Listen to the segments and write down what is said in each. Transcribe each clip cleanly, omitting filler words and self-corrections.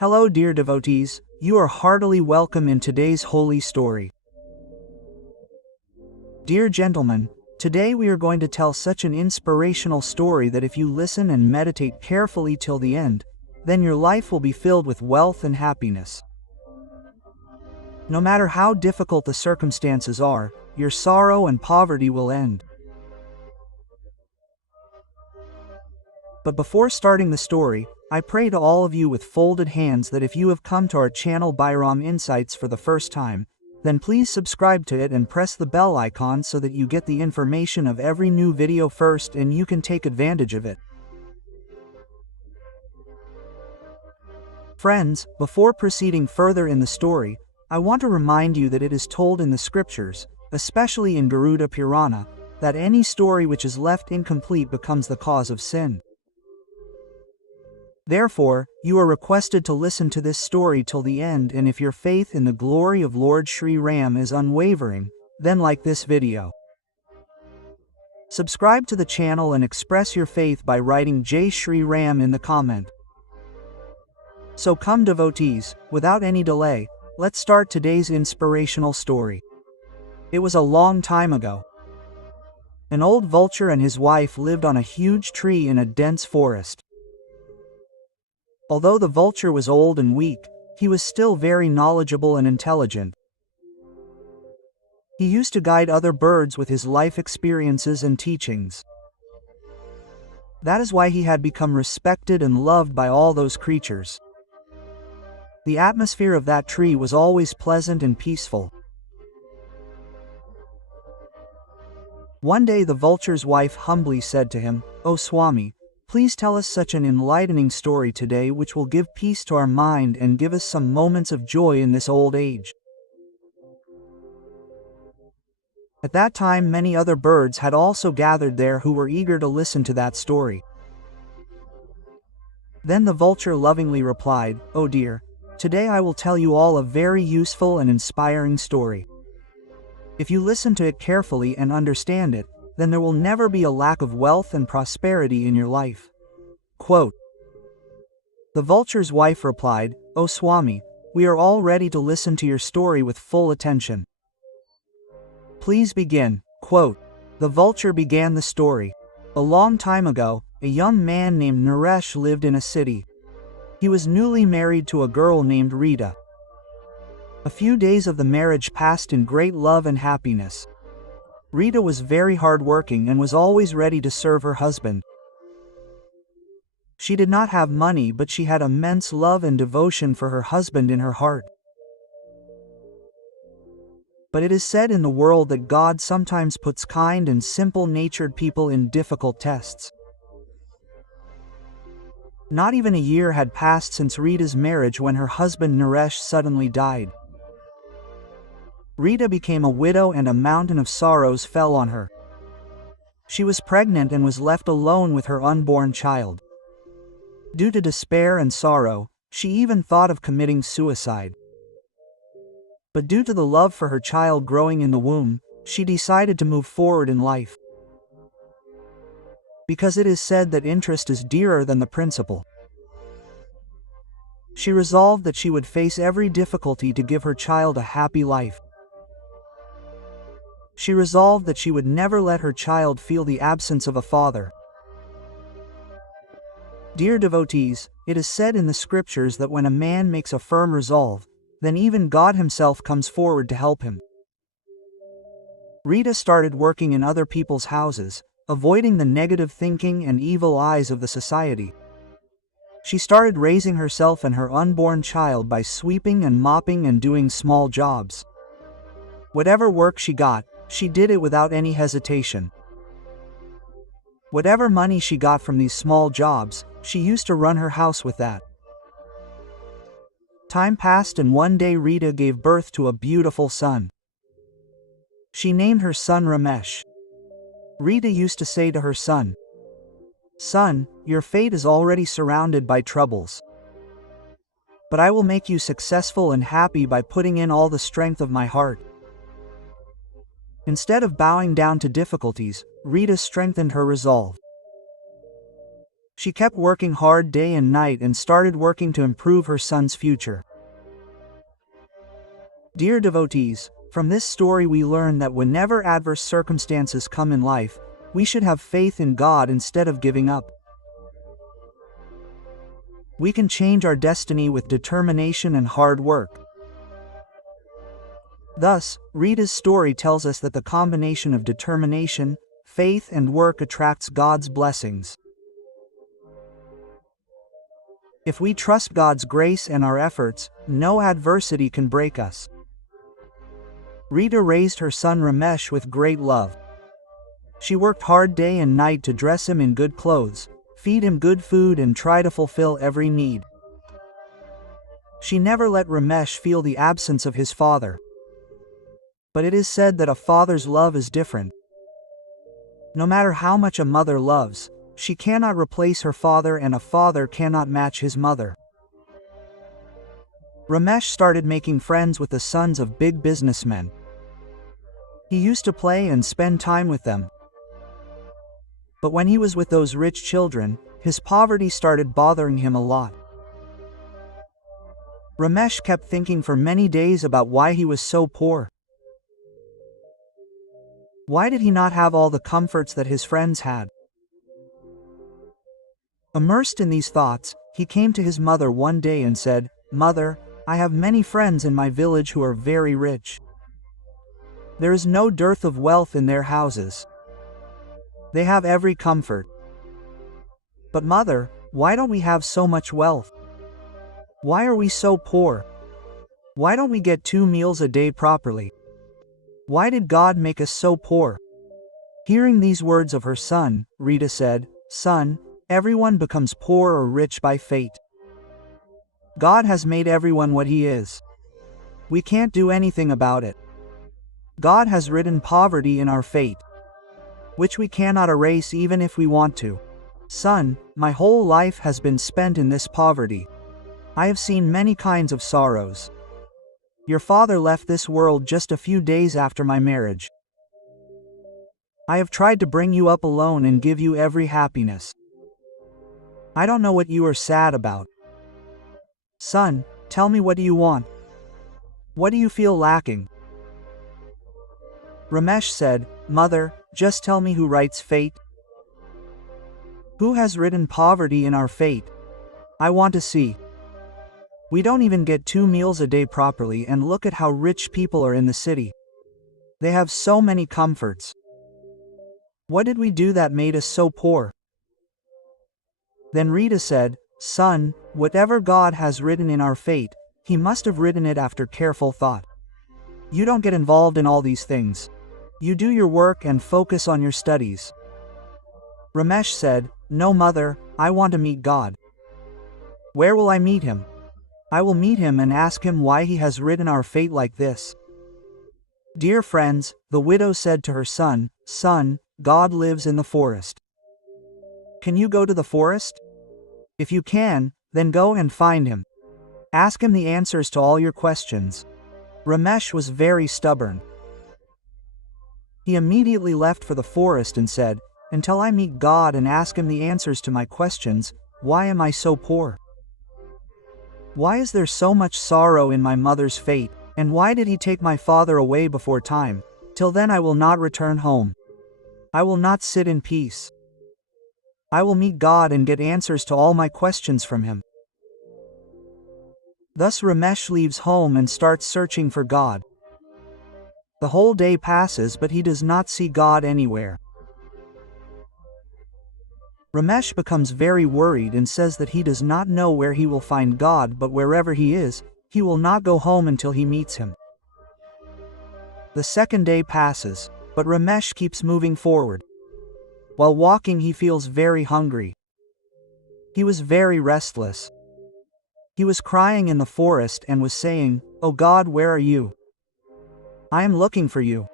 Hello dear devotees, you are heartily welcome in today's holy story. Dear gentlemen, today we are going to tell such an inspirational story that if you listen and meditate carefully till the end, then your life will be filled with wealth and happiness. No matter how difficult the circumstances are, your sorrow and poverty will end. But before starting the story, I pray to all of you with folded hands that if you have come to our channel Bhairam Insights for the first time, then please subscribe to it and press the bell icon so that you get the information of every new video first and you can take advantage of it. Friends, before proceeding further in the story, I want to remind you that it is told in the scriptures, especially in Garuda Purana, that any story which is left incomplete becomes the cause of sin. Therefore, you are requested to listen to this story till the end, and if your faith in the glory of Lord Sri Ram is unwavering, then like this video. Subscribe to the channel and express your faith by writing Jai Sri Ram in the comment. So come devotees, without any delay, let's start today's inspirational story. It was a long time ago. An old vulture and his wife lived on a huge tree in a dense forest. Although the vulture was old and weak, he was still very knowledgeable and intelligent. He used to guide other birds with his life experiences and teachings. That is why he had become respected and loved by all those creatures. The atmosphere of that tree was always pleasant and peaceful. One day the vulture's wife humbly said to him, "O Swami, please tell us such an enlightening story today which will give peace to our mind and give us some moments of joy in this old age." At that time many other birds had also gathered there who were eager to listen to that story. Then the vulture lovingly replied, "Oh dear, today I will tell you all a very useful and inspiring story. If you listen to it carefully and understand it, then there will never be a lack of wealth and prosperity in your life." Quote. The vulture's wife replied, "O Swami, we are all ready to listen to your story with full attention. Please begin." Quote. The vulture began the story. A long time ago, a young man named Naresh lived in a city. He was newly married to a girl named Rita. A few days of the marriage passed in great love and happiness. Rita was very hardworking and was always ready to serve her husband. She did not have money, but she had immense love and devotion for her husband in her heart. But it is said in the world that God sometimes puts kind and simple-natured people in difficult tests. Not even a year had passed since Rita's marriage when her husband Naresh suddenly died. Rita became a widow and a mountain of sorrows fell on her. She was pregnant and was left alone with her unborn child. Due to despair and sorrow, she even thought of committing suicide. But due to the love for her child growing in the womb, she decided to move forward in life. Because it is said that interest is dearer than the principal. She resolved that she would face every difficulty to give her child a happy life. She resolved that she would never let her child feel the absence of a father. Dear devotees, it is said in the scriptures that when a man makes a firm resolve, then even God himself comes forward to help him. Rita started working in other people's houses, avoiding the negative thinking and evil eyes of the society. She started raising herself and her unborn child by sweeping and mopping and doing small jobs. Whatever work she got, she did it without any hesitation. Whatever money she got from these small jobs, she used to run her house with that. Time passed and one day Rita gave birth to a beautiful son. She named her son Ramesh. Rita used to say to her son, "Son, your fate is already surrounded by troubles. But I will make you successful and happy by putting in all the strength of my heart." Instead of bowing down to difficulties, Rita strengthened her resolve. She kept working hard day and night and started working to improve her son's future. Dear devotees, from this story we learn that whenever adverse circumstances come in life, we should have faith in God instead of giving up. We can change our destiny with determination and hard work. Thus, Rita's story tells us that the combination of determination, faith, and work attracts God's blessings. If we trust God's grace and our efforts, no adversity can break us. Rita raised her son Ramesh with great love. She worked hard day and night to dress him in good clothes, feed him good food, and try to fulfill every need. She never let Ramesh feel the absence of his father. But it is said that a father's love is different. No matter how much a mother loves, she cannot replace her father, and a father cannot match his mother. Ramesh started making friends with the sons of big businessmen. He used to play and spend time with them. But when he was with those rich children, his poverty started bothering him a lot. Ramesh kept thinking for many days about why he was so poor. Why did he not have all the comforts that his friends had? Immersed in these thoughts, he came to his mother one day and said, "Mother, I have many friends in my village who are very rich. There is no dearth of wealth in their houses. They have every comfort. But mother, why don't we have so much wealth? Why are we so poor? Why don't we get 2 meals a day properly? Why did God make us so poor?" Hearing these words of her son, Rita said, "Son, everyone becomes poor or rich by fate. God has made everyone what he is. We can't do anything about it. God has written poverty in our fate, which we cannot erase even if we want to. Son, my whole life has been spent in this poverty. I have seen many kinds of sorrows. Your father left this world just a few days after my marriage. I have tried to bring you up alone and give you every happiness. I don't know what you are sad about. Son, tell me, what do you want? What do you feel lacking?" Ramesh said, "Mother, just tell me who writes fate. Who has written poverty in our fate? I want to see. We don't even get 2 meals a day properly, and look at how rich people are in the city. They have so many comforts. What did we do that made us so poor?" Then Rita said, "Son, whatever God has written in our fate, he must have written it after careful thought. You don't get involved in all these things. You do your work and focus on your studies." Ramesh said, "No mother, I want to meet God. Where will I meet him? I will meet him and ask him why he has written our fate like this." Dear friends, the widow said to her son, "Son, God lives in the forest. Can you go to the forest? If you can, then go and find him. Ask him the answers to all your questions." Ramesh was very stubborn. He immediately left for the forest and said, "Until I meet God and ask him the answers to my questions, why am I so poor? Why is there so much sorrow in my mother's fate, and why did he take my father away before time? Till then I will not return home. I will not sit in peace. I will meet God and get answers to all my questions from him." Thus Ramesh leaves home and starts searching for God. The whole day passes, but he does not see God anywhere. Ramesh becomes very worried and says that he does not know where he will find God, but wherever he is, he will not go home until he meets him. The second day passes, but Ramesh keeps moving forward. While walking, he feels very hungry. He was very restless. He was crying in the forest and was saying, "Oh God, where are you? I am looking for you.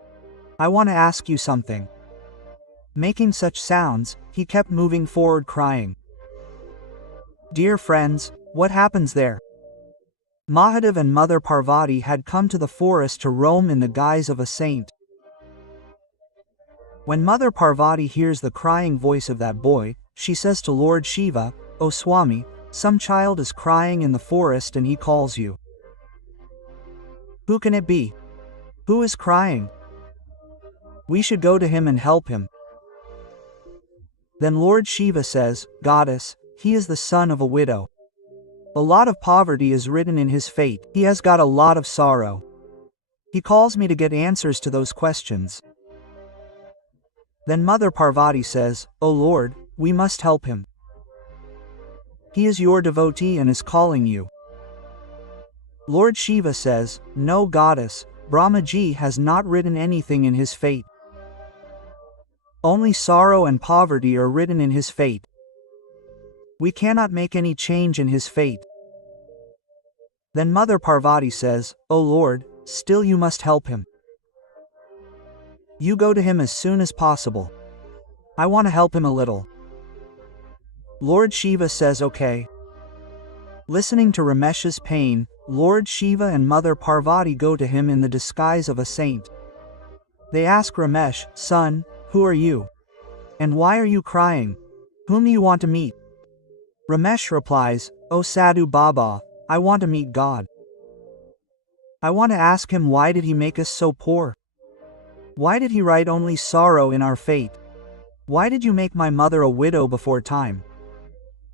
I want to ask you something." Making such sounds, he kept moving forward crying. Dear friends, what happens there? Mahadev and Mother Parvati had come to the forest to roam in the guise of a saint. When Mother Parvati hears the crying voice of that boy, she says to Lord Shiva, "O Swami, some child is crying in the forest and he calls you. Who can it be? Who is crying? We should go to him and help him." Then Lord Shiva says, "Goddess, he is the son of a widow. A lot of poverty is written in his fate. He has got a lot of sorrow. He calls me to get answers to those questions." Then Mother Parvati says, "O Lord, we must help him. He is your devotee and is calling you." Lord Shiva says, "No, goddess, Brahmaji has not written anything in his fate. Only sorrow and poverty are written in his fate. We cannot make any change in his fate." Then Mother Parvati says, "O Lord, still you must help him. You go to him as soon as possible. I want to help him a little." Lord Shiva says, "Okay." Listening to Ramesh's pain, Lord Shiva and Mother Parvati go to him in the disguise of a saint. They ask Ramesh, "Son, who are you? And why are you crying? Whom do you want to meet?" Ramesh replies, "O Sadhu Baba, I want to meet God. I want to ask him, why did he make us so poor? Why did he write only sorrow in our fate? Why did you make my mother a widow before time?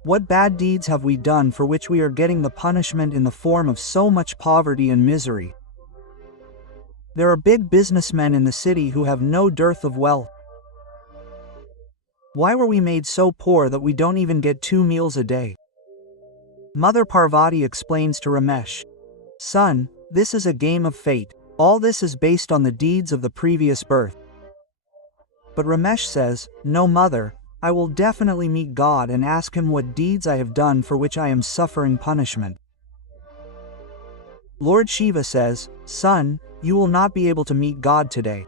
What bad deeds have we done for which we are getting the punishment in the form of so much poverty and misery? There are big businessmen in the city who have no dearth of wealth. Why were we made so poor that we don't even get 2 meals a day?" Mother Parvati explains to Ramesh, "Son, this is a game of fate. All this is based on the deeds of the previous birth." But Ramesh says, "No, Mother, I will definitely meet God and ask him what deeds I have done for which I am suffering punishment." Lord Shiva says, "Son, you will not be able to meet God today.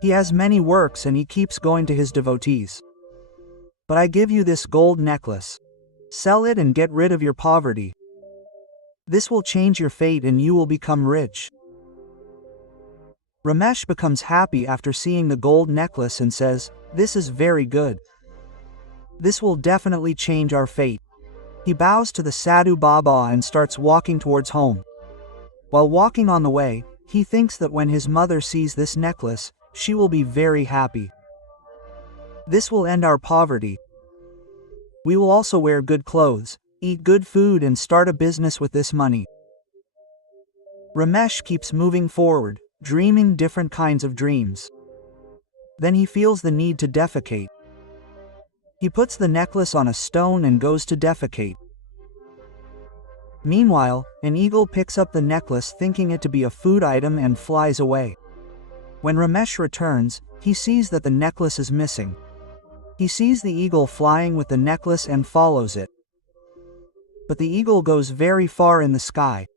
He has many works and he keeps going to his devotees. But I give you this gold necklace. Sell it and get rid of your poverty. This will change your fate and you will become rich." Ramesh becomes happy after seeing the gold necklace and says, "This is very good. This will definitely change our fate." He bows to the Sadhu Baba and starts walking towards home. While walking on the way, he thinks that when his mother sees this necklace, she will be very happy. This will end our poverty. We will also wear good clothes, eat good food and start a business with this money. Ramesh keeps moving forward, dreaming different kinds of dreams. Then he feels the need to defecate. He puts the necklace on a stone and goes to defecate. Meanwhile, an eagle picks up the necklace thinking it to be a food item and flies away. When Ramesh returns, he sees that the necklace is missing. He sees the eagle flying with the necklace and follows it. But the eagle goes very far in the sky.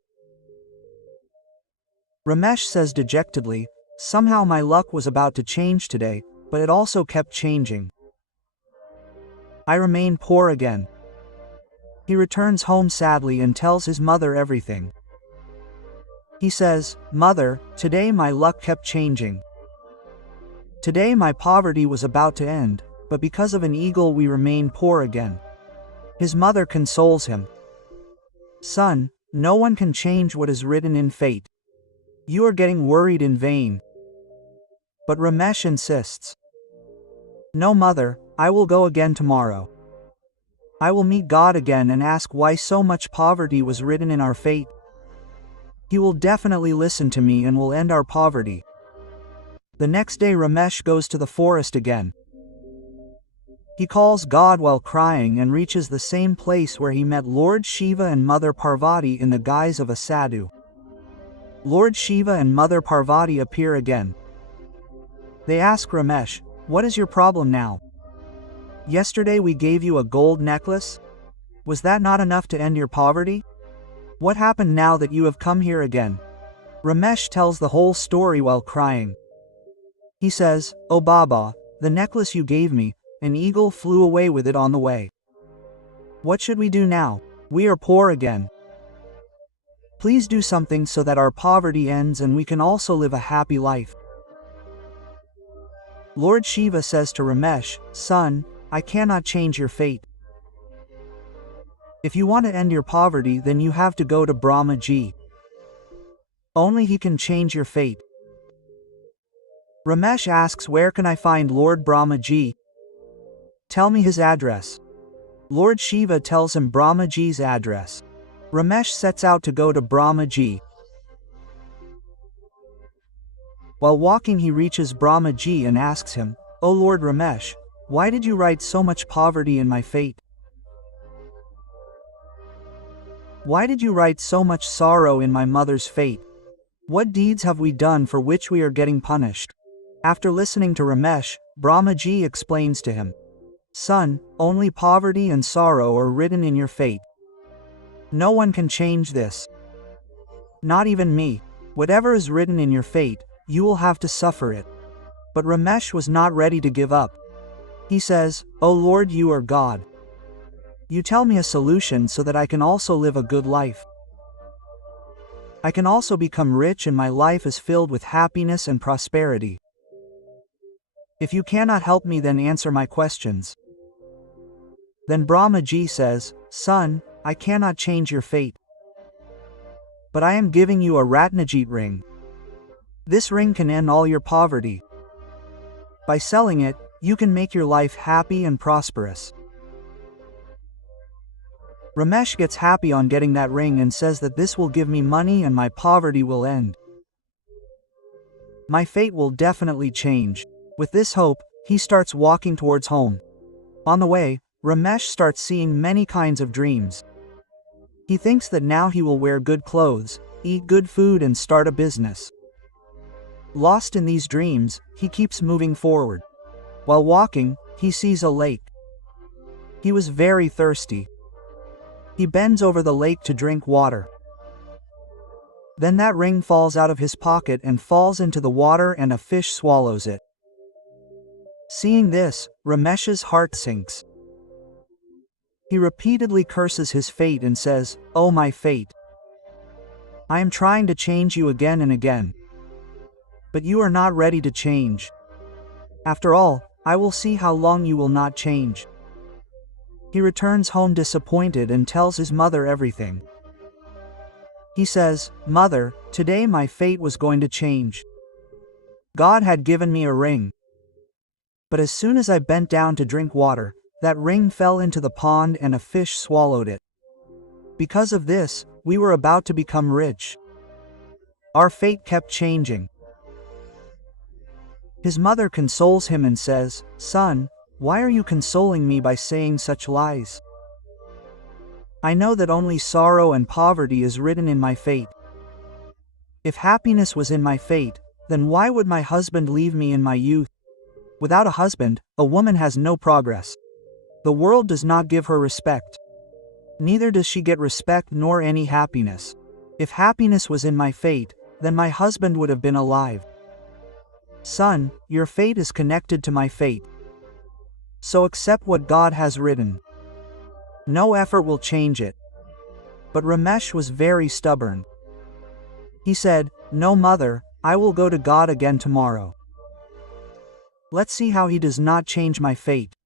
Ramesh says dejectedly, "Somehow my luck was about to change today, but it also kept changing. I remain poor again." He returns home sadly and tells his mother everything. He says, "Mother, today my luck kept changing. Today my poverty was about to end, but because of an eagle we remain poor again." His mother consoles him. "Son, no one can change what is written in fate. You are getting worried in vain." But Ramesh insists. "No, Mother, I will go again tomorrow. I will meet God again and ask why so much poverty was written in our fate. He will definitely listen to me and will end our poverty." The next day Ramesh goes to the forest again. He calls God while crying and reaches the same place where he met Lord Shiva and Mother Parvati in the guise of a sadhu. Lord Shiva and Mother Parvati appear again. They ask Ramesh, "What is your problem now? Yesterday we gave you a gold necklace. Was that not enough to end your poverty? What happened now that you have come here again?" Ramesh tells the whole story while crying. He says, "O Baba, the necklace you gave me, an eagle flew away with it on the way. What should we do now? We are poor again. Please do something so that our poverty ends and we can also live a happy life." Lord Shiva says to Ramesh, "Son, I cannot change your fate. If you want to end your poverty, then you have to go to Brahma Ji. Only he can change your fate. Ramesh asks, where can I find Lord Brahma Ji? Tell me his address. Lord Shiva tells him Brahma Ji's address. Ramesh sets out to go to Brahma Ji. While walking, he reaches Brahma Ji and asks him, "O Lord Ramesh, why did you write so much poverty in my fate? Why did you write so much sorrow in my mother's fate? What deeds have we done for which we are getting punished?" After listening to Ramesh, Brahma Ji explains to him, "Son, only poverty and sorrow are written in your fate. No one can change this. Not even me. Whatever is written in your fate, you will have to suffer it." But Ramesh was not ready to give up. He says, "O Lord, you are God. You tell me a solution so that I can also live a good life. I can also become rich and my life is filled with happiness and prosperity. If you cannot help me, then answer my questions." Then Brahma Ji says, "Son, I cannot change your fate. But I am giving you a Ratnajit ring. This ring can end all your poverty. By selling it, you can make your life happy and prosperous." Ramesh gets happy on getting that ring and says that this will give me money and my poverty will end. My fate will definitely change. With this hope, he starts walking towards home. On the way, Ramesh starts seeing many kinds of dreams. He thinks that now he will wear good clothes, eat good food and start a business. Lost in these dreams, he keeps moving forward. While walking, he sees a lake. He was very thirsty. He bends over the lake to drink water. Then that ring falls out of his pocket and falls into the water and a fish swallows it. Seeing this, Ramesh's heart sinks. He repeatedly curses his fate and says, "Oh my fate. I am trying to change you again and again. But you are not ready to change. After all, I will see how long you will not change." He returns home disappointed and tells his mother everything. He says, "Mother, today my fate was going to change. God had given me a ring. But as soon as I bent down to drink water, that ring fell into the pond and a fish swallowed it. Because of this, we were about to become rich. Our fate kept changing." His mother consoles him and says, "Son, why are you consoling me by saying such lies? I know that only sorrow and poverty is written in my fate. If happiness was in my fate, then why would my husband leave me in my youth? Without a husband, a woman has no progress. The world does not give her respect. Neither does she get respect nor any happiness. If happiness was in my fate, then my husband would have been alive. Son, your fate is connected to my fate. So accept what God has written. No effort will change it." But Ramesh was very stubborn. He said, "No, mother, I will go to God again tomorrow. Let's see how he does not change my fate.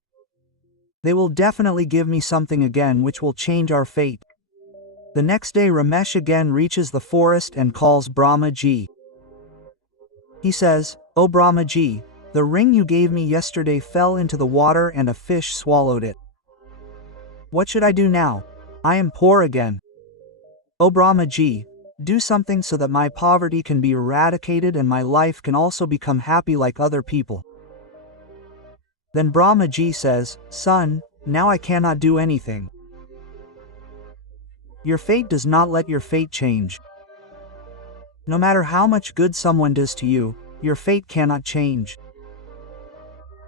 They will definitely give me something again which will change our fate." The next day Ramesh again reaches the forest and calls Brahma Ji. He says, "O Brahma Ji, the ring you gave me yesterday fell into the water and a fish swallowed it. What should I do now? I am poor again. O Brahma Ji, do something so that my poverty can be eradicated and my life can also become happy like other people." Then Brahma Ji says, "Son, now I cannot do anything. Your fate does not let your fate change. No matter how much good someone does to you, your fate cannot change.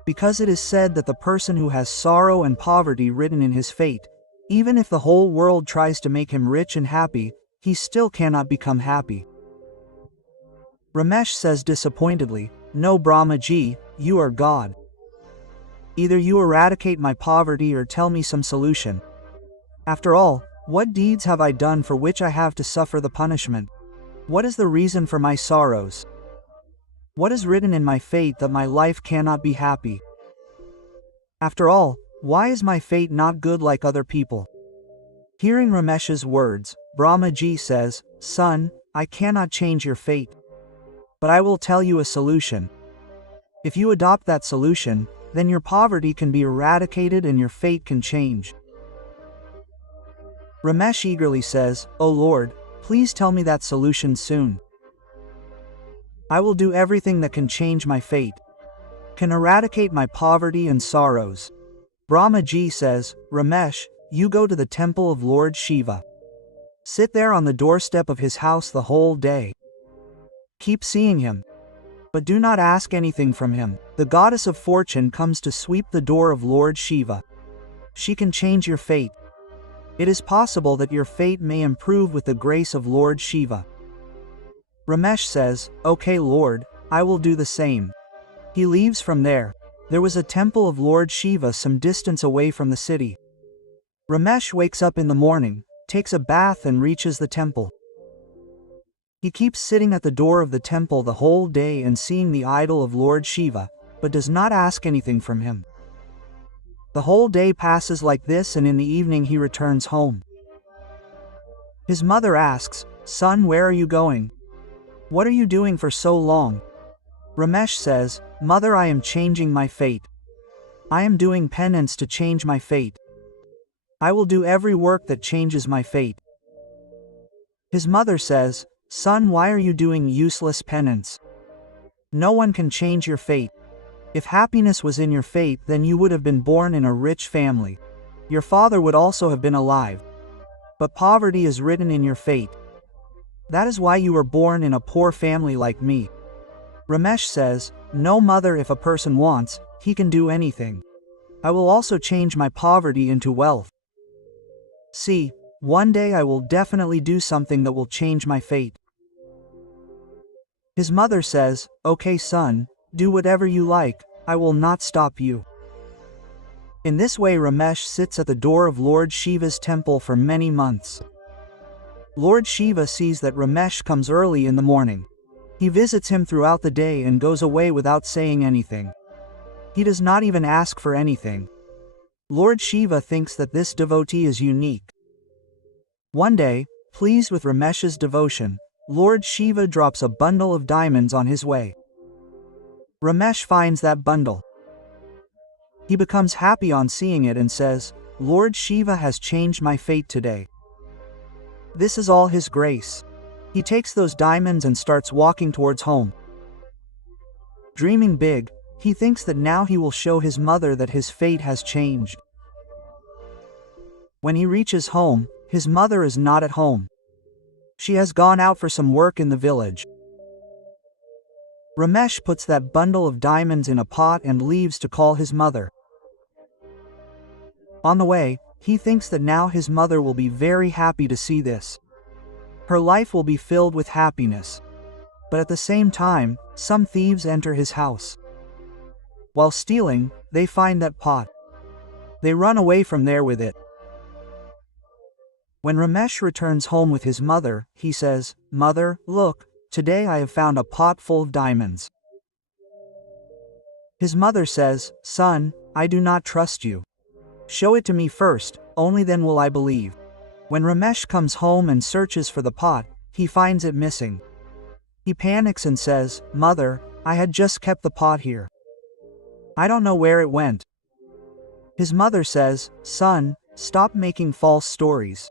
Because it is said that the person who has sorrow and poverty written in his fate, even if the whole world tries to make him rich and happy, he still cannot become happy." Ramesh says disappointedly, "No Brahma Ji, you are God. Either you eradicate my poverty or tell me some solution. After all, what deeds have I done for which I have to suffer the punishment? What is the reason for my sorrows? What is written in my fate that my life cannot be happy? After all, Why is my fate not good like other people? Hearing Ramesh's words, Brahmaji says, Son, I cannot change your fate. But I will tell you a solution. If you adopt that solution, then your poverty can be eradicated and your fate can change. Ramesh eagerly says, O Lord, please tell me that solution soon. I will do everything that can change my fate, can eradicate my poverty and sorrows. Brahmaji says, Ramesh, you go to the temple of Lord Shiva. Sit there on the doorstep of his house the whole day. Keep seeing him, but do not ask anything from him. The goddess of fortune comes to sweep the door of Lord Shiva. She can change your fate. It is possible that your fate may improve with the grace of Lord Shiva. Ramesh says, Okay Lord, I will do the same. He leaves from there. There was a temple of Lord Shiva some distance away from the city. Ramesh wakes up in the morning, takes a bath and reaches the temple. He keeps sitting at the door of the temple the whole day and seeing the idol of Lord Shiva, but does not ask anything from him. The whole day passes like this and in the evening he returns home. His mother asks, Son, where are you going? What are you doing for so long? Ramesh says, Mother, I am changing my fate. I am doing penance to change my fate. I will do every work that changes my fate. His mother says, Son, why are you doing useless penance? No one can change your fate. If happiness was in your fate, then you would have been born in a rich family. Your father would also have been alive. But poverty is written in your fate. That is why you were born in a poor family like me. Ramesh says, No, mother, if a person wants, he can do anything. I will also change my poverty into wealth. See, one day I will definitely do something that will change my fate. His mother says, Okay son, do whatever you like, I will not stop you. In this way Ramesh sits at the door of Lord Shiva's temple for many months. Lord Shiva sees that Ramesh comes early in the morning. He visits him throughout the day and goes away without saying anything. He does not even ask for anything. Lord Shiva thinks that this devotee is unique. One day, pleased with Ramesh's devotion, Lord Shiva drops a bundle of diamonds on his way. Ramesh finds that bundle. He becomes happy on seeing it and says, Lord Shiva has changed my fate today. This is all his grace. He takes those diamonds and starts walking towards home. Dreaming big, he thinks that now he will show his mother that his fate has changed. When he reaches home, his mother is not at home. She has gone out for some work in the village. Ramesh puts that bundle of diamonds in a pot and leaves to call his mother. On the way, he thinks that now his mother will be very happy to see this. Her life will be filled with happiness. But at the same time, some thieves enter his house. While stealing, they find that pot. They run away from there with it. When Ramesh returns home with his mother, he says, Mother, look, today I have found a pot full of diamonds. His mother says, Son, I do not trust you. Show it to me first, only then will I believe. When Ramesh comes home and searches for the pot, he finds it missing. He panics and says, Mother, I had just kept the pot here. I don't know where it went. His mother says, Son, stop making false stories.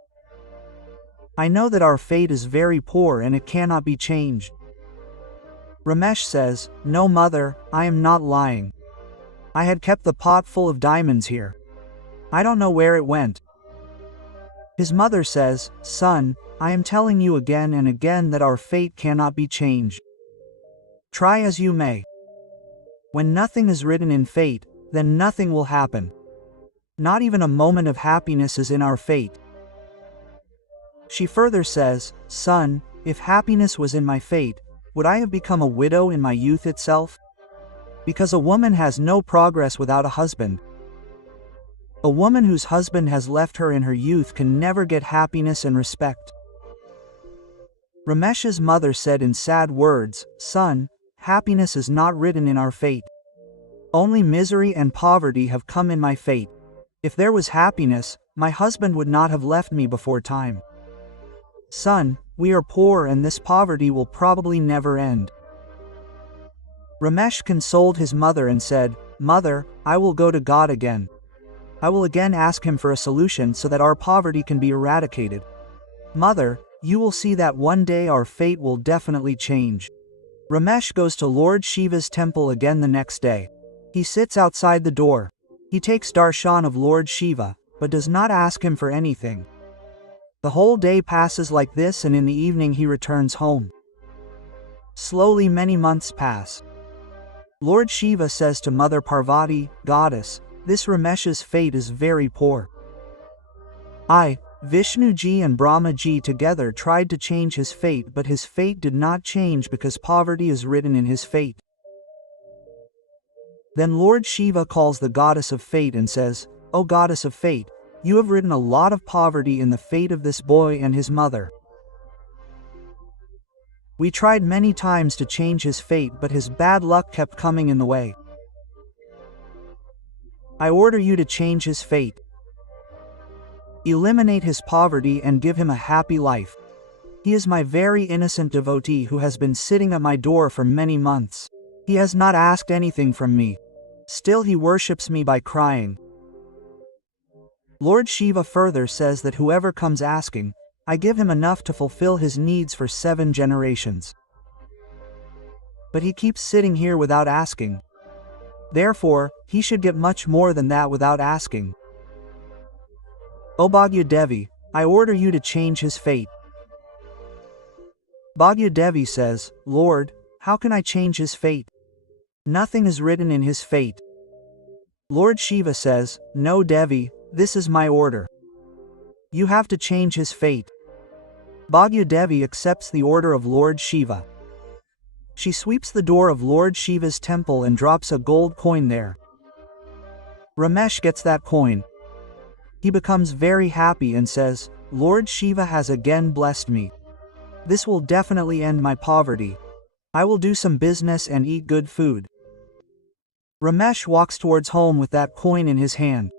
I know that our fate is very poor and it cannot be changed. Ramesh says, No, mother, I am not lying. I had kept the pot full of diamonds here. I don't know where it went. His mother says, Son, I am telling you again and again that our fate cannot be changed. Try as you may. When nothing is written in fate, then nothing will happen. Not even a moment of happiness is in our fate. She further says, Son, if happiness was in my fate, would I have become a widow in my youth itself? Because a woman has no progress without a husband. A woman whose husband has left her in her youth can never get happiness and respect. Ramesh's mother said in sad words, Son, happiness is not written in our fate. Only misery and poverty have come in my fate. If there was happiness, my husband would not have left me before time. Son, we are poor and this poverty will probably never end. Ramesh consoled his mother and said, Mother, I will go to God again. I will again ask him for a solution so that our poverty can be eradicated. Mother, you will see that one day our fate will definitely change. Ramesh goes to Lord Shiva's temple again the next day. He sits outside the door. He takes darshan of Lord Shiva, but does not ask him for anything. The whole day passes like this and in the evening he returns home. Slowly many months pass. Lord Shiva says to Mother Parvati, Goddess, this Ramesh's fate is very poor. Vishnuji and Brahmaji together tried to change his fate, but his fate did not change because poverty is written in his fate. Then Lord Shiva calls the goddess of fate and says, O goddess of fate, you have written a lot of poverty in the fate of this boy and his mother. We tried many times to change his fate, but his bad luck kept coming in the way. I order you to change his fate. Eliminate his poverty and give him a happy life. He is my very innocent devotee who has been sitting at my door for many months. He has not asked anything from me. Still he worships me by crying. Lord Shiva further says that whoever comes asking, I give him enough to fulfill his needs for 7 generations. But he keeps sitting here without asking. Therefore, he should get much more than that without asking. O Bhagya Devi, I order you to change his fate. Bhagya Devi says, Lord, how can I change his fate? Nothing is written in his fate. Lord Shiva says, No Devi, this is my order. You have to change his fate. Bhagya Devi accepts the order of Lord Shiva. She sweeps the door of Lord Shiva's temple and drops a gold coin there. Ramesh gets that coin. He becomes very happy and says, Lord Shiva has again blessed me. This will definitely end my poverty. I will do some business and eat good food. Ramesh walks towards home with that coin in his hand.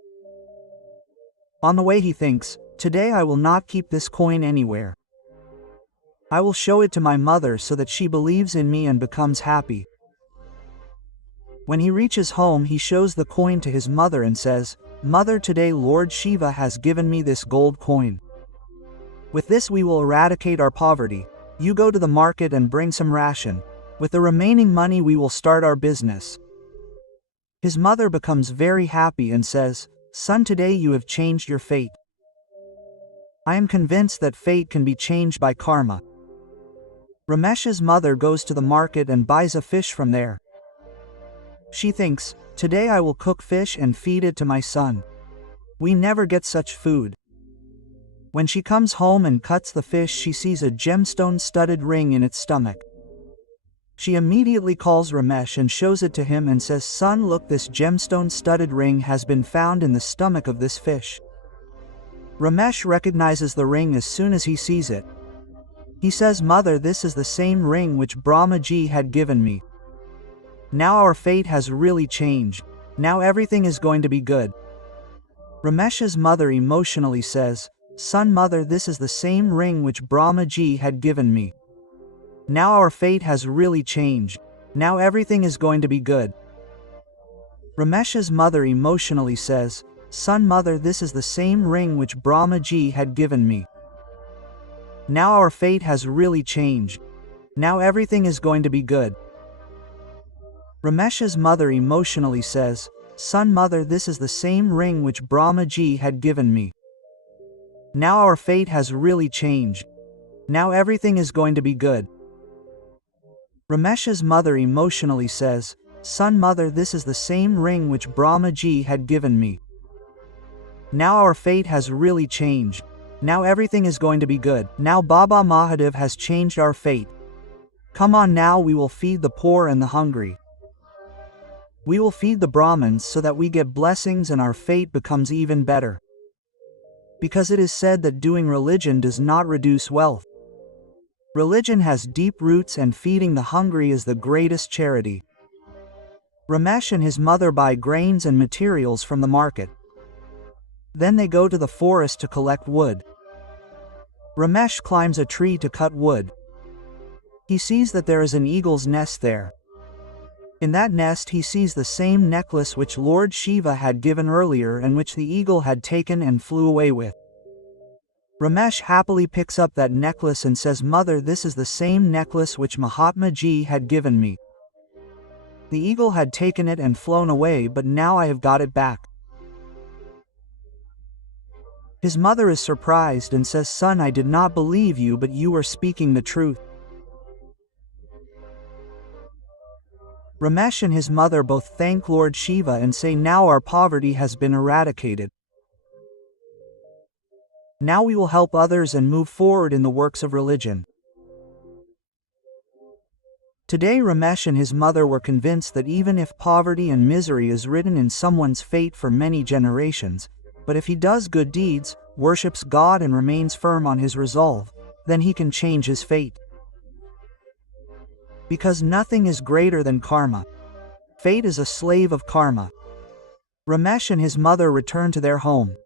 On the way he thinks, today I will not keep this coin anywhere. I will show it to my mother so that she believes in me and becomes happy. When he reaches home he shows the coin to his mother and says, Mother, today Lord Shiva has given me this gold coin. With this we will eradicate our poverty. You go to the market and bring some ration. With the remaining money we will start our business. His mother becomes very happy and says, Son, today you have changed your fate. I am convinced that fate can be changed by karma. Ramesh's mother goes to the market and buys a fish from there. She thinks, today I will cook fish and feed it to my son. We never get such food. When she comes home and cuts the fish, she sees a gemstone-studded ring in its stomach. She immediately calls Ramesh and shows it to him and says, Son, look, this gemstone-studded ring has been found in the stomach of this fish. Ramesh recognizes the ring as soon as he sees it. He says, Mother, this is the same ring which Brahmaji had given me. Now our fate has really changed. Now everything is going to be good. Ramesh's mother emotionally says, Son, Mother, this is the same ring which Brahmaji had given me. Now our fate has really changed. Now everything is going to be good. Ramesh's mother emotionally says, Son, Mother, this is the same ring which Brahmaji had given me. Now our fate has really changed. Now everything is going to be good. Ramesh's mother emotionally says, Son, Mother, this is the same ring which Brahmaji had given me. Now our fate has really changed. Now everything is going to be good. Ramesh's mother emotionally says, Son, Mother, this is the same ring which Brahmaji had given me. Now our fate has really changed. Now everything is going to be good. Now Baba Mahadev has changed our fate. Come on, now we will feed the poor and the hungry. We will feed the Brahmins so that we get blessings and our fate becomes even better. Because it is said that doing religion does not reduce wealth. Religion has deep roots and feeding the hungry is the greatest charity. Ramesh and his mother buy grains and materials from the market. Then they go to the forest to collect wood. Ramesh climbs a tree to cut wood. He sees that there is an eagle's nest there. In that nest he sees the same necklace which Lord Shiva had given earlier and which the eagle had taken and flew away with. Ramesh happily picks up that necklace and says, "Mother, this is the same necklace which Mahatma Ji had given me. The eagle had taken it and flown away, but now I have got it back." His mother is surprised and says, "Son, I did not believe you, but you were speaking the truth." Ramesh and his mother both thank Lord Shiva and say, "Now our poverty has been eradicated. Now we will help others and move forward in the works of religion." Today Ramesh and his mother were convinced that even if poverty and misery is written in someone's fate for many generations, but if he does good deeds, worships God and remains firm on his resolve, then he can change his fate. Because nothing is greater than karma. Fate is a slave of karma. Ramesh and his mother return to their home.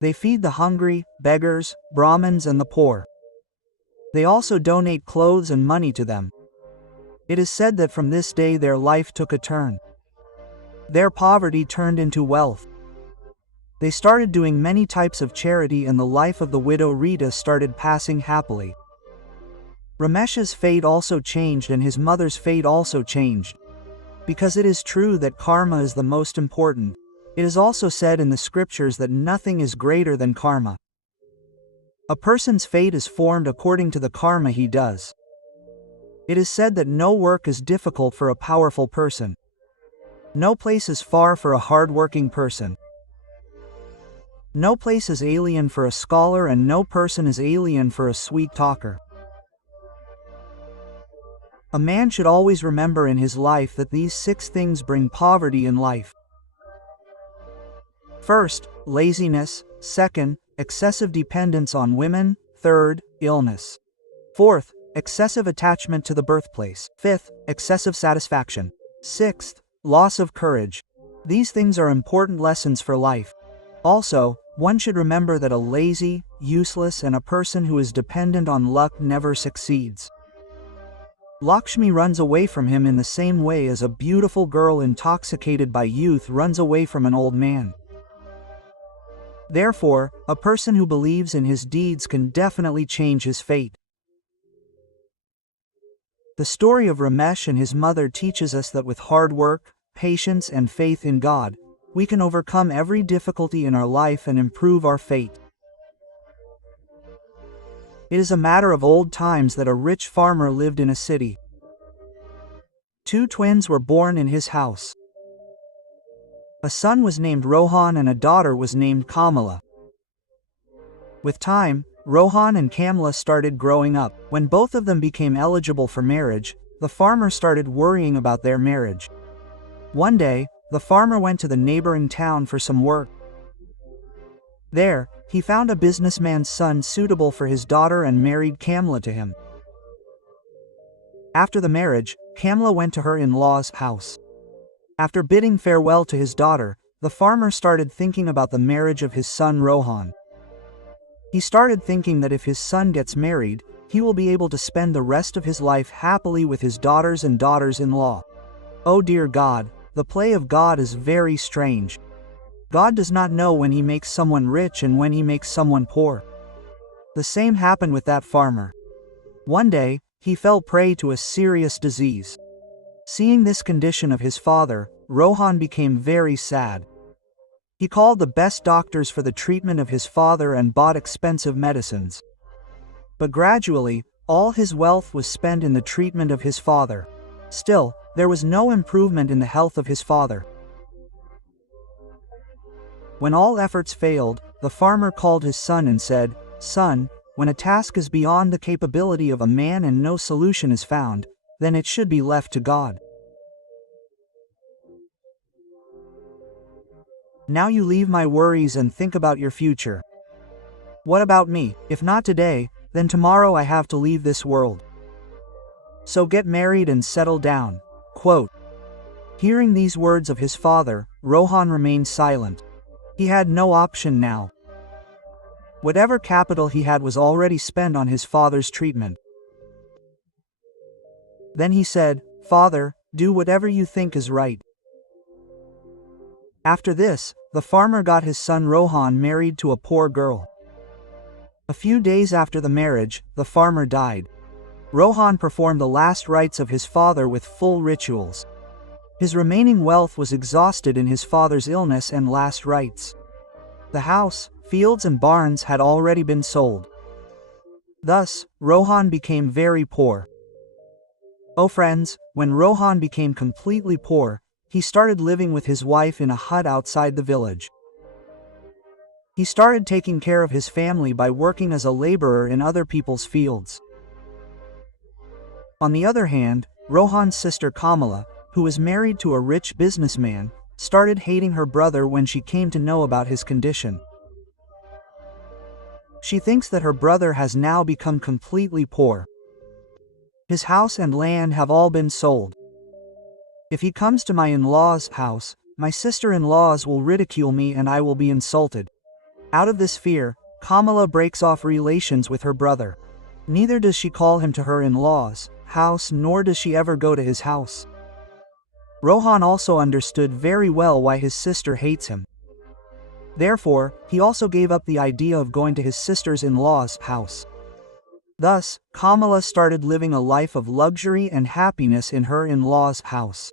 They feed the hungry, beggars, Brahmins and the poor. They also donate clothes and money to them. It is said that from this day their life took a turn. Their poverty turned into wealth. They started doing many types of charity and the life of the widow Rita started passing happily. Ramesh's fate also changed and his mother's fate also changed. Because it is true that karma is the most important, it is also said in the scriptures that nothing is greater than karma. A person's fate is formed according to the karma he does. It is said that no work is difficult for a powerful person. No place is far for a hard-working person. No place is alien for a scholar and no person is alien for a sweet talker. A man should always remember in his life that these 6 things bring poverty in life. First, laziness. Second, excessive dependence on women. Third, illness. Fourth, excessive attachment to the birthplace. Fifth, excessive satisfaction. Sixth, loss of courage. These things are important lessons for life. Also, one should remember that a lazy, useless, and a person who is dependent on luck never succeeds. Lakshmi runs away from him in the same way as a beautiful girl intoxicated by youth runs away from an old man. Therefore, a person who believes in his deeds can definitely change his fate. The story of Ramesh and his mother teaches us that with hard work, patience, and faith in God, we can overcome every difficulty in our life and improve our fate. It is a matter of old times that a rich farmer lived in a city. 2 twins were born in his house. A son was named Rohan and a daughter was named Kamala. With time, Rohan and Kamala started growing up. When both of them became eligible for marriage, the farmer started worrying about their marriage. One day, the farmer went to the neighboring town for some work. There, he found a businessman's son suitable for his daughter and married Kamala to him. After the marriage, Kamala went to her in-laws' house. After bidding farewell to his daughter, the farmer started thinking about the marriage of his son Rohan. He started thinking that if his son gets married, he will be able to spend the rest of his life happily with his daughters and daughters-in-law. Oh dear God, the play of God is very strange. God does not know when he makes someone rich and when he makes someone poor. The same happened with that farmer. One day, he fell prey to a serious disease. Seeing this condition of his father, Rohan became very sad. He called the best doctors for the treatment of his father and bought expensive medicines. But gradually, all his wealth was spent in the treatment of his father. Still, there was no improvement in the health of his father. When all efforts failed, the farmer called his son and said, "Son, when a task is beyond the capability of a man and no solution is found, then it should be left to God. Now you leave my worries and think about your future. What about me? If not today, then tomorrow I have to leave this world. So get married and settle down." Quote. Hearing these words of his father, Rohan remained silent. He had no option now. Whatever capital he had was already spent on his father's treatment. Then he said, "Father, do whatever you think is right." After this, the farmer got his son Rohan married to a poor girl. A few days after the marriage, the farmer died. Rohan performed the last rites of his father with full rituals. His remaining wealth was exhausted in his father's illness and last rites. The house, fields and barns had already been sold. Thus, Rohan became very poor. Oh friends, when Rohan became completely poor, he started living with his wife in a hut outside the village. He started taking care of his family by working as a laborer in other people's fields. On the other hand, Rohan's sister Kamala, who was married to a rich businessman, started hating her brother when she came to know about his condition. She thinks that her brother has now become completely poor. His house and land have all been sold. If he comes to my in-laws' house, my sister-in-laws will ridicule me and I will be insulted. Out of this fear, Kamala breaks off relations with her brother. Neither does she call him to her in-laws' house, nor does she ever go to his house. Rohan also understood very well why his sister hates him. Therefore, he also gave up the idea of going to his sister's-in-law's house. Thus, Kamala started living a life of luxury and happiness in her in-law's house.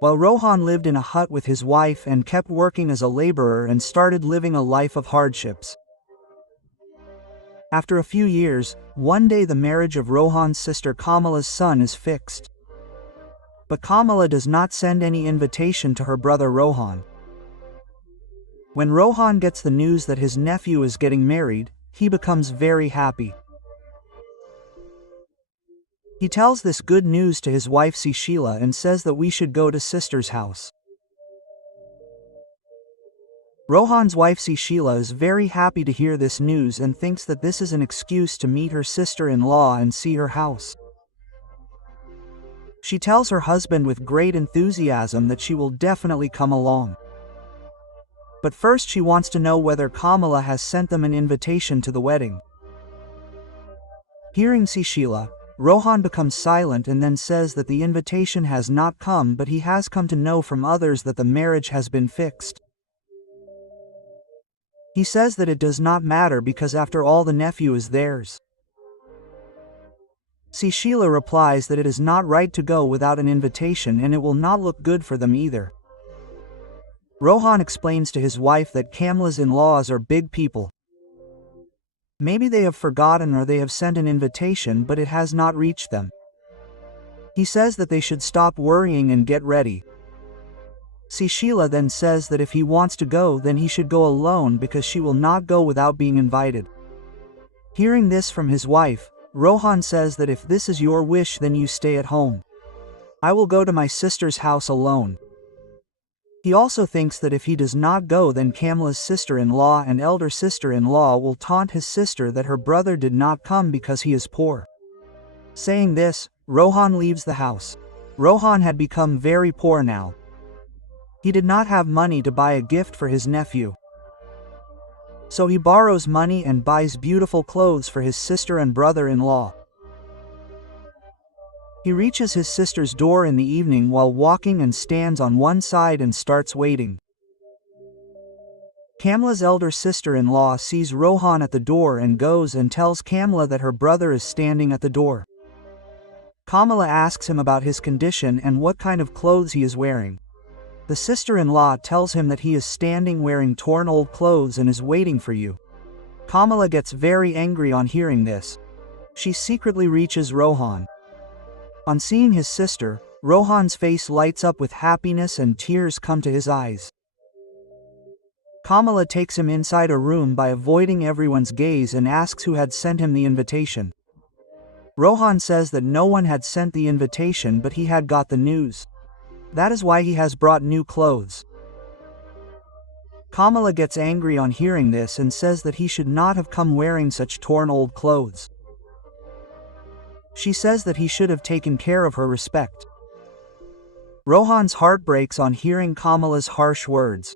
While Rohan lived in a hut with his wife and kept working as a laborer and started living a life of hardships. After a few years, one day the marriage of Rohan's sister Kamala's son is fixed. But Kamala does not send any invitation to her brother Rohan. When Rohan gets the news that his nephew is getting married, he becomes very happy. He tells this good news to his wife Sushila and says that we should go to sister's house. Rohan's wife Sushila is very happy to hear this news and thinks that this is an excuse to meet her sister-in-law and see her house. She tells her husband with great enthusiasm that she will definitely come along. But first she wants to know whether Kamala has sent them an invitation to the wedding. Hearing Sushila, Rohan becomes silent and then says that the invitation has not come, but he has come to know from others that the marriage has been fixed. He says that it does not matter because after all the nephew is theirs. Sushila replies that it is not right to go without an invitation and it will not look good for them either. Rohan explains to his wife that Kamala's in-laws are big people. Maybe they have forgotten or they have sent an invitation but it has not reached them. He says that they should stop worrying and get ready. Sushila then says that if he wants to go then he should go alone because she will not go without being invited. Hearing this from his wife, Rohan says that if this is your wish then you stay at home. I will go to my sister's house alone. He also thinks that if he does not go then Kamala's sister-in-law and elder sister-in-law will taunt his sister that her brother did not come because he is poor. Saying this, Rohan leaves the house. Rohan had become very poor now. He did not have money to buy a gift for his nephew. So he borrows money and buys beautiful clothes for his sister and brother-in-law. He reaches his sister's door in the evening while walking and stands on one side and starts waiting. Kamala's elder sister-in-law sees Rohan at the door and goes and tells Kamala that her brother is standing at the door. Kamala asks him about his condition and what kind of clothes he is wearing. The sister-in-law tells him that he is standing wearing torn old clothes and is waiting for you. Kamala gets very angry on hearing this. She secretly reaches Rohan. On seeing his sister, Rohan's face lights up with happiness and tears come to his eyes. Kamala takes him inside a room by avoiding everyone's gaze and asks who had sent him the invitation. Rohan says that no one had sent the invitation but he had got the news. That is why he has brought new clothes. Kamala gets angry on hearing this and says that he should not have come wearing such torn old clothes. She says that he should have taken care of her respect. Rohan's heart breaks on hearing Kamala's harsh words.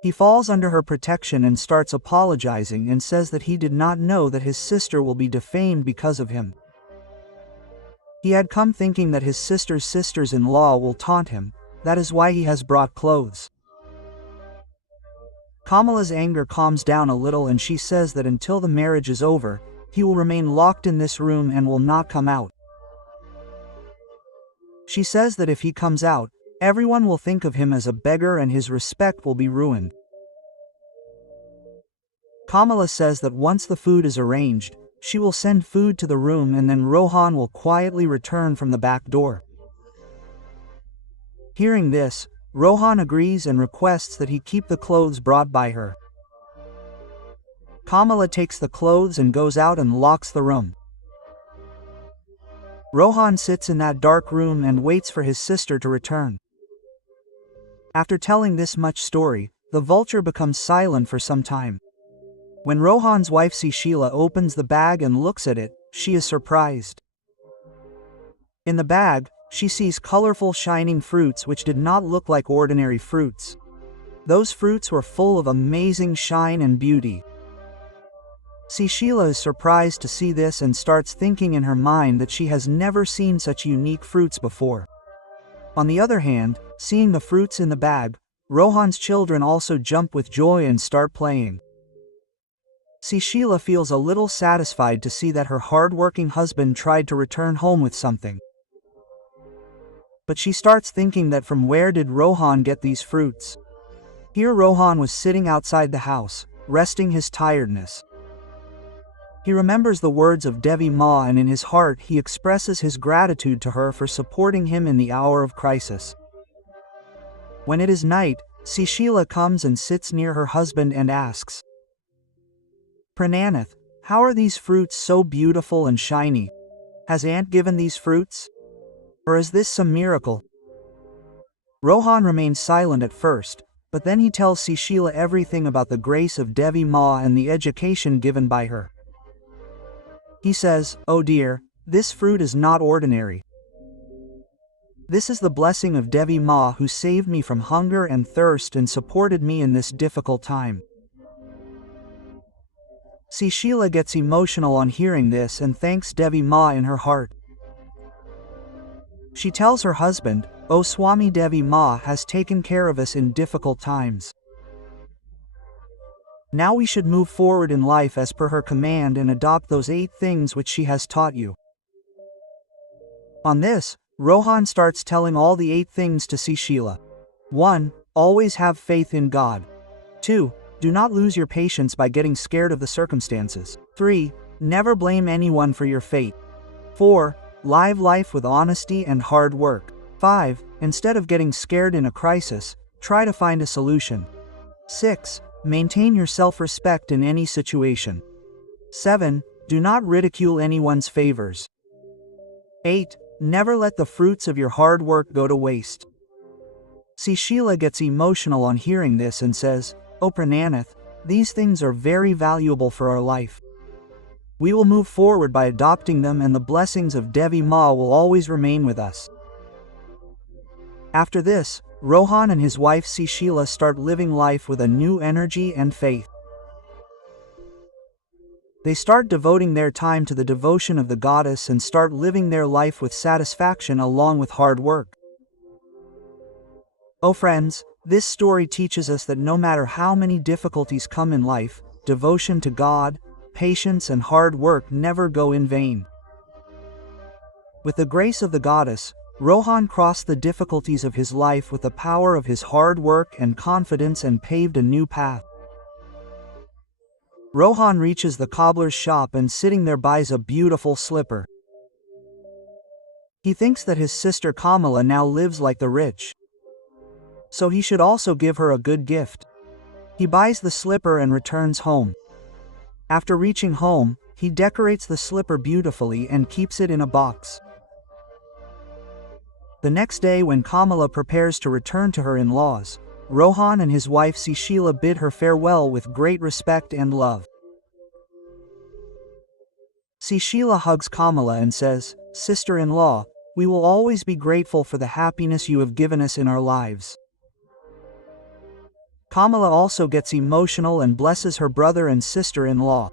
He falls under her protection and starts apologizing and says that he did not know that his sister will be defamed because of him. He had come thinking that his sister's sisters-in-law will taunt him, that is why he has brought clothes. Kamala's anger calms down a little and she says that until the marriage is over, he will remain locked in this room and will not come out. She says that if he comes out, everyone will think of him as a beggar and his respect will be ruined. Kamala says that once the food is arranged, she will send food to the room and then Rohan will quietly return from the back door. Hearing this, Rohan agrees and requests that he keep the clothes brought by her. Kamala takes the clothes and goes out and locks the room. Rohan sits in that dark room and waits for his sister to return. After telling this much story, the vulture becomes silent for some time. When Rohan's wife Sheila opens the bag and looks at it, she is surprised. In the bag, she sees colorful shining fruits which did not look like ordinary fruits. Those fruits were full of amazing shine and beauty. Sheila is surprised to see this and starts thinking in her mind that she has never seen such unique fruits before. On the other hand, seeing the fruits in the bag, Rohan's children also jump with joy and start playing. Sheila feels a little satisfied to see that her hard-working husband tried to return home with something. But she starts thinking that from where did Rohan get these fruits? Here Rohan was sitting outside the house, resting his tiredness. He remembers the words of Devi Ma and in his heart he expresses his gratitude to her for supporting him in the hour of crisis. When it is night, Sheila comes and sits near her husband and asks, "Prananath, how are these fruits so beautiful and shiny? Has Aunt given these fruits? Or is this some miracle?" Rohan remains silent at first, but then he tells Sheila everything about the grace of Devi Ma and the education given by her. He says, "Oh dear, this fruit is not ordinary. This is the blessing of Devi Ma who saved me from hunger and thirst and supported me in this difficult time." Sheila gets emotional on hearing this and thanks Devi Ma in her heart. She tells her husband, "Oh Swami, Devi Ma has taken care of us in difficult times. Now we should move forward in life as per her command and adopt those 8 things which she has taught you." On this, Rohan starts telling all the 8 things to Sheila. 1. Always have faith in God. 2. Do not lose your patience by getting scared of the circumstances. 3. Never blame anyone for your fate. 4. Live life with honesty and hard work. 5. Instead of getting scared in a crisis, try to find a solution. 6. Maintain your self-respect in any situation. 7. Do not ridicule anyone's favors. 8. Never let the fruits of your hard work go to waste. Sheila gets emotional on hearing this and says, "Oh Prananath, these things are very valuable for our life. We will move forward by adopting them and the blessings of Devi Ma will always remain with us." After this, Rohan and his wife Sheila start living life with a new energy and faith. They start devoting their time to the devotion of the goddess and start living their life with satisfaction along with hard work. Oh friends, this story teaches us that no matter how many difficulties come in life, devotion to God, patience and hard work never go in vain. With the grace of the goddess, Rohan crossed the difficulties of his life with the power of his hard work and confidence and paved a new path. Rohan reaches the cobbler's shop and sitting there buys a beautiful slipper. He thinks that his sister Kamala now lives like the rich, so he should also give her a good gift. He buys the slipper and returns home. After reaching home, he decorates the slipper beautifully and keeps it in a box. The next day when Kamala prepares to return to her in-laws, Rohan and his wife Sheila bid her farewell with great respect and love. Sheila hugs Kamala and says, "Sister-in-law, We will always be grateful for the happiness you have given us in our lives." Kamala also gets emotional and blesses her brother and sister-in-law.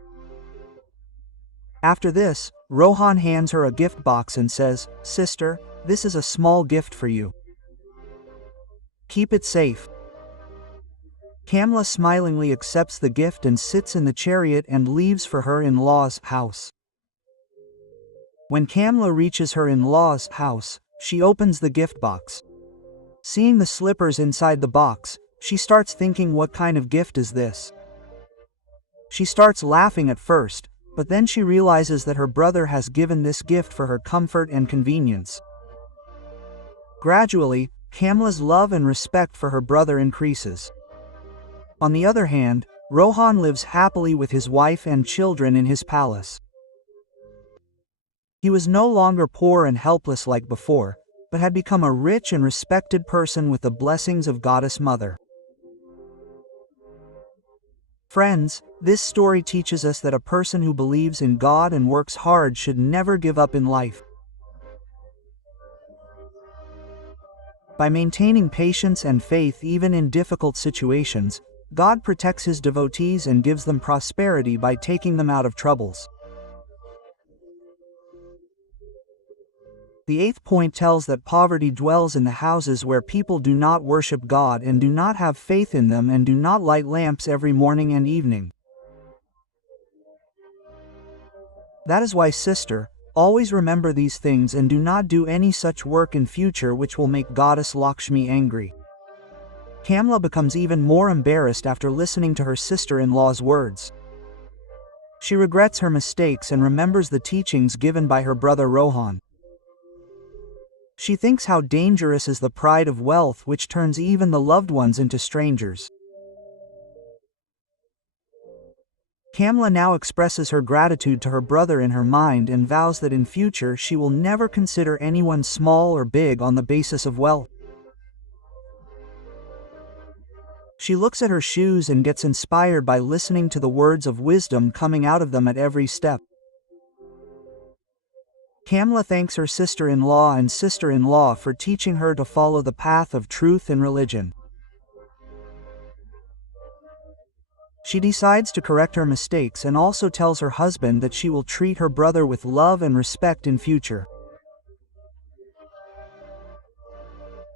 After this, Rohan hands her a gift box and says, "Sister, this is a small gift for you. Keep it safe." Kamala smilingly accepts the gift and sits in the chariot and leaves for her in-law's house. When Kamala reaches her in-law's house, she opens the gift box. Seeing the slippers inside the box, she starts thinking, what kind of gift is this? She starts laughing at first, but then she realizes that her brother has given this gift for her comfort and convenience. Gradually, Kamala's love and respect for her brother increases. On the other hand, Rohan lives happily with his wife and children in his palace. He was no longer poor and helpless like before, but had become a rich and respected person with the blessings of Goddess Mother. Friends, this story teaches us that a person who believes in God and works hard should never give up in life. By maintaining patience and faith even in difficult situations, God protects His devotees and gives them prosperity by taking them out of troubles. The eighth point tells that poverty dwells in the houses where people do not worship God and do not have faith in them and do not light lamps every morning and evening. That is why, sister, always remember these things and do not do any such work in future which will make Goddess Lakshmi angry. Kamala becomes even more embarrassed after listening to her sister-in-law's words. She regrets her mistakes and remembers the teachings given by her brother Rohan. She thinks how dangerous is the pride of wealth which turns even the loved ones into strangers. Kamala now expresses her gratitude to her brother in her mind and vows that in future she will never consider anyone small or big on the basis of wealth. She looks at her shoes and gets inspired by listening to the words of wisdom coming out of them at every step. Kamala thanks her sister-in-law and sister-in-law for teaching her to follow the path of truth and religion. She decides to correct her mistakes and also tells her husband that she will treat her brother with love and respect in future.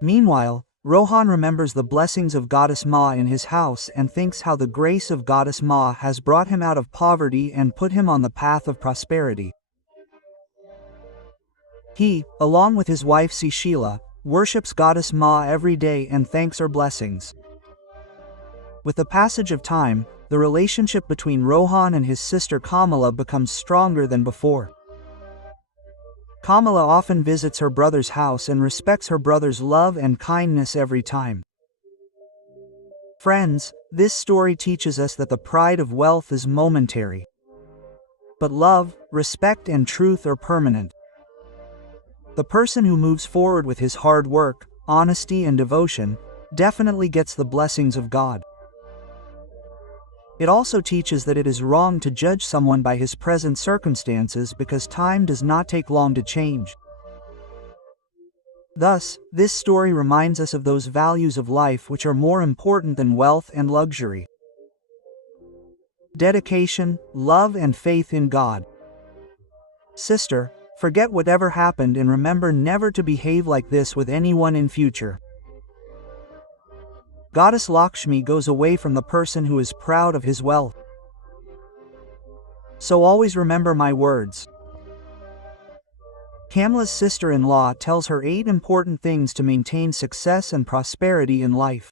Meanwhile, Rohan remembers the blessings of Goddess Ma in his house and thinks how the grace of Goddess Ma has brought him out of poverty and put him on the path of prosperity. He, along with his wife Sishila, worships Goddess Ma every day and thanks her blessings. With the passage of time, the relationship between Rohan and his sister Kamala becomes stronger than before. Kamala often visits her brother's house and respects her brother's love and kindness every time. Friends, this story teaches us that the pride of wealth is momentary. But love, respect and truth are permanent. The person who moves forward with his hard work, honesty and devotion, definitely gets the blessings of God. It also teaches that it is wrong to judge someone by his present circumstances because time does not take long to change. Thus, this story reminds us of those values of life which are more important than wealth and luxury. Dedication, love and faith in God. Sister, forget whatever happened and remember never to behave like this with anyone in future. Goddess Lakshmi goes away from the person who is proud of his wealth. So always remember my words. Kamala's sister-in-law tells her 8 important things to maintain success and prosperity in life.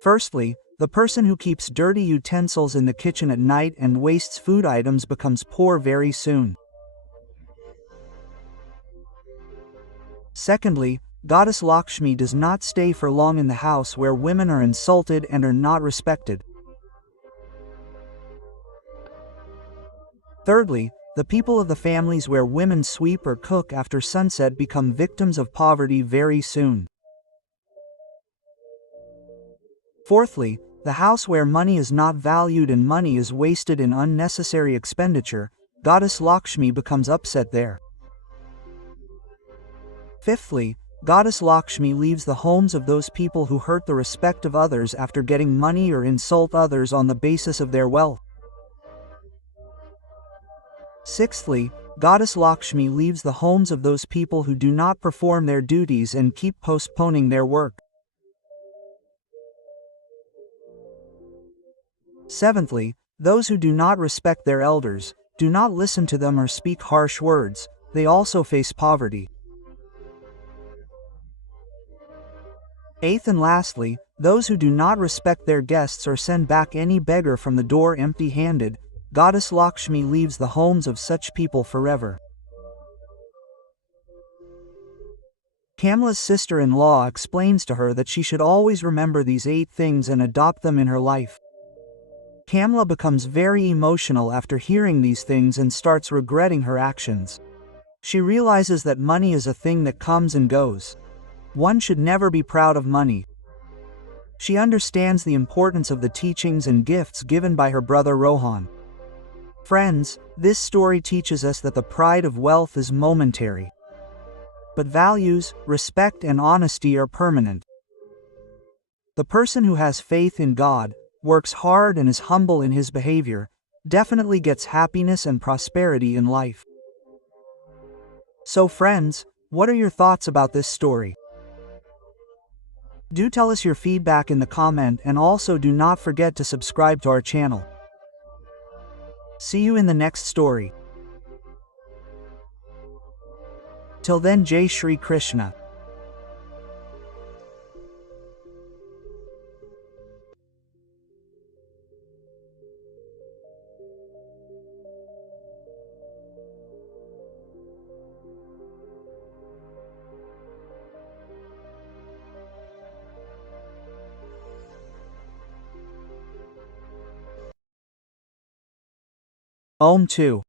Firstly, the person who keeps dirty utensils in the kitchen at night and wastes food items becomes poor very soon. Secondly, Goddess Lakshmi does not stay for long in the house where women are insulted and are not respected. Thirdly, the people of the families where women sweep or cook after sunset become victims of poverty very soon. Fourthly, the house where money is not valued and money is wasted in unnecessary expenditure, Goddess Lakshmi becomes upset there. Fifthly, Goddess Lakshmi leaves the homes of those people who hurt the respect of others after getting money or insult others on the basis of their wealth. Sixthly, Goddess Lakshmi leaves the homes of those people who do not perform their duties and keep postponing their work. Seventhly, those who do not respect their elders, do not listen to them or speak harsh words, they also face poverty. Eighth and lastly, those who do not respect their guests or send back any beggar from the door empty-handed, Goddess Lakshmi leaves the homes of such people forever. Kamla's sister-in-law explains to her that she should always remember these 8 things and adopt them in her life. Kamla becomes very emotional after hearing these things and starts regretting her actions. She realizes that money is a thing that comes and goes. One should never be proud of money. She understands the importance of the teachings and gifts given by her brother Rohan. Friends, this story teaches us that the pride of wealth is momentary. But values, respect and honesty are permanent. The person who has faith in God, works hard and is humble in his behavior, definitely gets happiness and prosperity in life. So friends, what are your thoughts about this story? Do tell us your feedback in the comment and also do not forget to subscribe to our channel. See you in the next story. Till then, Jai Shri Krishna. Om 2.